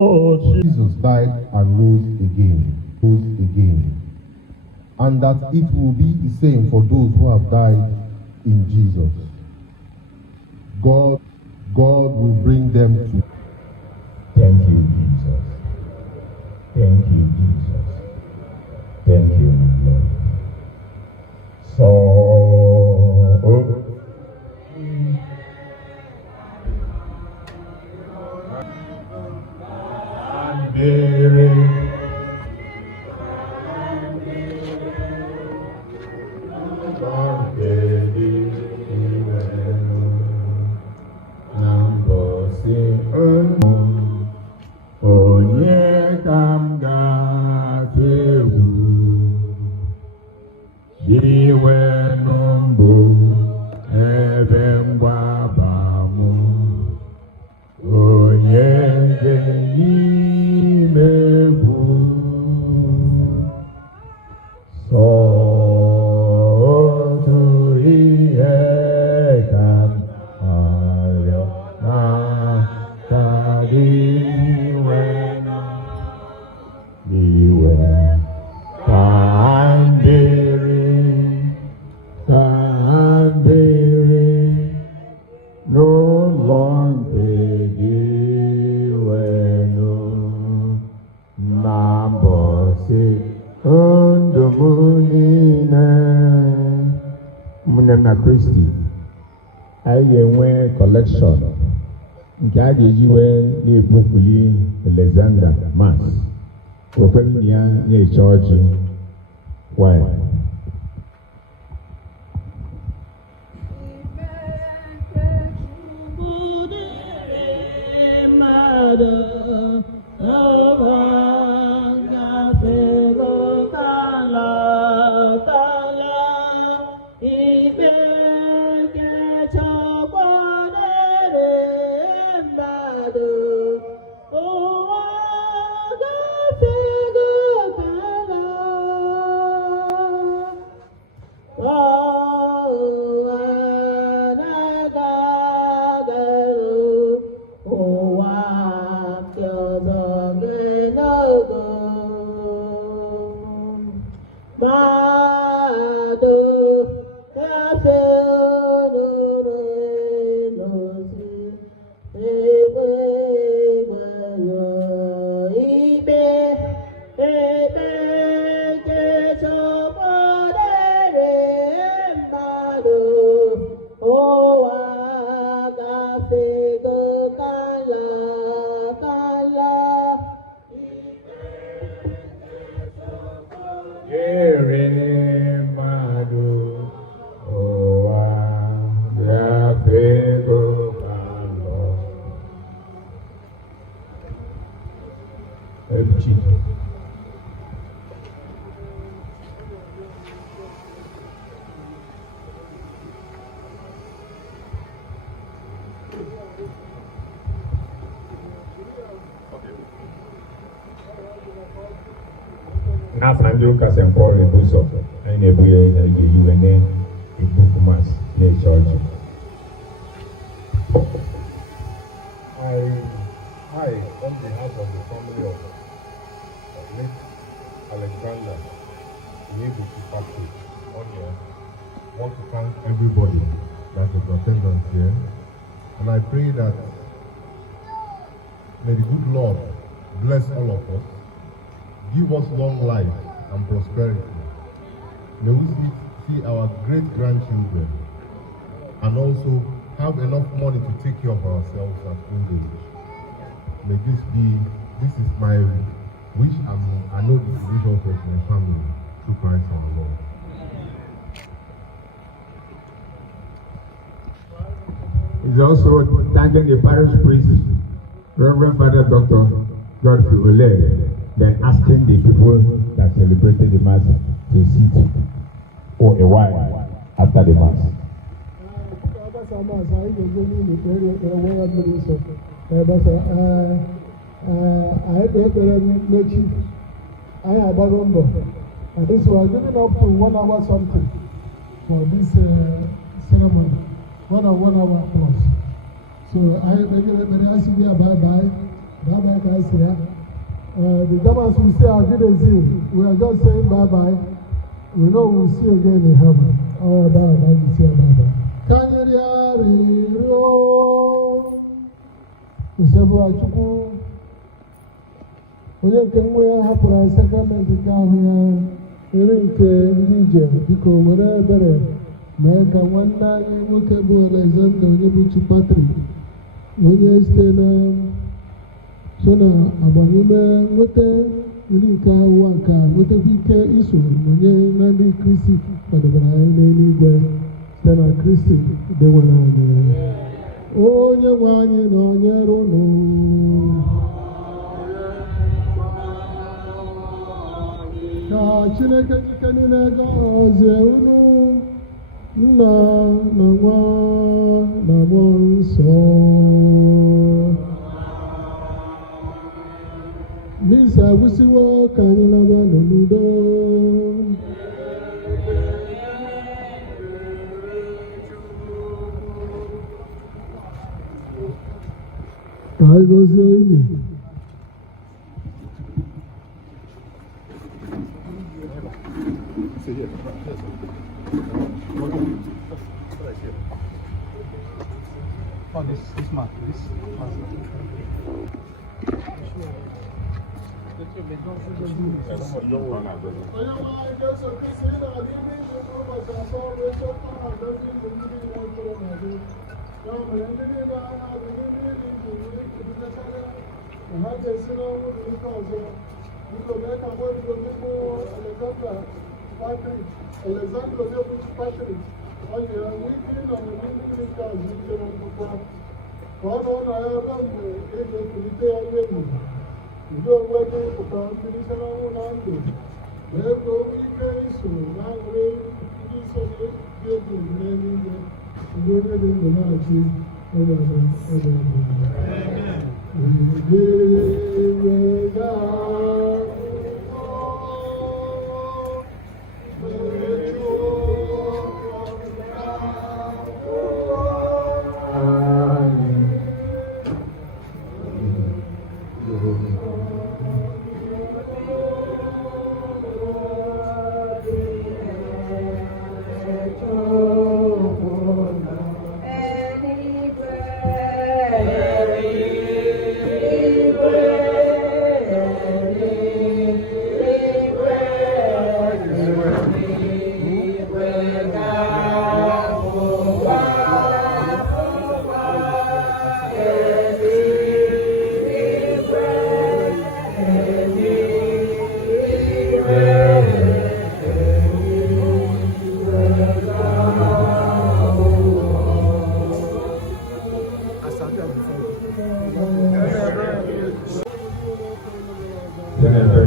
Oh, Jesus died and rose again, and that it will be the same for those who have died in Jesus. God will bring them to. Thank you, Jesus. Thank you, Jesus. Thank you, Lord. So, collection nke a ga-eji wee na-ebupụli Alexander Mass okwemi ya na-eche ọjị nwanyị n'afọ ndị ụka St. Paul Ibuzor anyị na-ebu ya na LGA iwe na-ebupu mas na-eche ọjị. I, on behalf of the family of late Alexander, Onyebuchi Patrick, Onyia, want to thank everybody that is attendant here, and I pray that may the good Lord bless all of us, give us long life and prosperity. May we see our great-grandchildren and also have enough money to take care of ourselves at old age. May this is my wish, and I know this is the wish also of my family, through Christ our Lord. He's also thanking the parish priest, Reverend Father Dr. Godfrey Ole, then asking the people that celebrated the Mass to sit for a while after the Mass. At least we are giving up to 1 hour something for this ceremony. 1 hour plus. So I ask you bye bye. Bye-bye, guys, here. The Germans will say, Auf Wiedersehen. We are just saying bye-bye. We know we'll see you again in heaven. Oh, bye-bye, we see you bye-bye. Kanyeriariro. Usefu Achukwu. Onye nke nwa ya hapụrụ anyị sakramenti nke ahụ ya nri nke ndị ije biko were ebere mee ka nwanne anyị nwoke bụ Alexander Onyebuchi Patrick onye site na so na agbamume nweta nri nke ụwa nke a nwetakwa ike iso onye na ndị Kristi kwadobere anyị n'eluigwe site na Kristi dewere anyị onye nwe anyị na onyere unu ka Chineke ike niile gọzie unu Nna na Nwa na Mmụọ Nsọ. Misa agwụsịwo ka anyị laba n'udo. Ka anyị gọzie enyi. Oh, this month. Alexander Onyebuchi Patrick, Onyia, weekend on the meeting cars, you can understand. One on I have done is a military wedding. You don't wait for traditional one. Therefore, we can so now we is a building naming the women in the Nazi. Senator